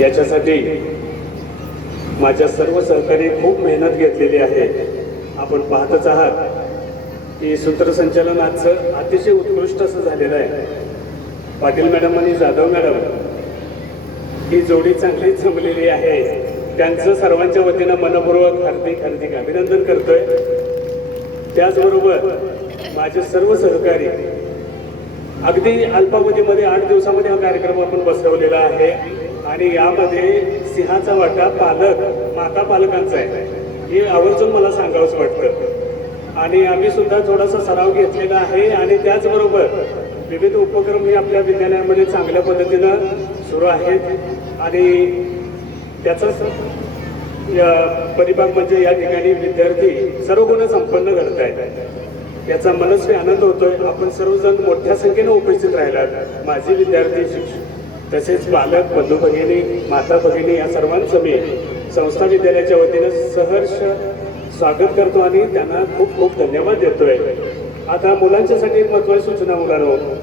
याच्यासाठी माझ्या सर्व सहकारी खूप मेहनत घेतलेली आहे. आपण पाहतच आहात की सूत्रसंचालन आजचं अतिशय उत्कृष्ट असं झालेलं आहे. पाटील मॅडम आणि जाधव मॅडम ही जोडी चांगली जमलेली आहे. त्यांचं सर्वांच्या वतीनं मनपूर्वक हार्दिक हार्दिक अभिनंदन करतोय. त्याचबरोबर माझे सर्व सहकारी अगदी अल्पावधीमध्ये आठ दिवसामध्ये हा कार्यक्रम आपण बसवलेला आहे. आणि यामध्ये सिंहाचा वाटा पालक माता पालकांचा आहे. हे आवर्जून मला सांगावंच वाटतं. आणि आम्ही सुद्धा थोडासा सराव घेतलेला आहे आणि त्याचबरोबर विविध उपक्रम हे आपल्या विद्यालयामध्ये चांगल्या पद्धतीनं सुरू आहेत. आणि त्याचाच या परिभाग म्हणजे या ठिकाणी विद्यार्थी सर्व गुण संपन्न करत आहेत. याचा मनस्वी आनंद होतोय. आपण सर्वजण मोठ्या संख्येने उपस्थित राहिलात. माझे विद्यार्थी शिक्षक तसेच पालक बंधू भगिनी माता भगिनी या सर्वांचं मी संस्था विद्यालयाच्या वतीनं सहर्ष स्वागत करतो आणि त्यांना खूप खूप धन्यवाद देतोय. आता मुलांच्यासाठी एक महत्वाची सूचना मुलांनो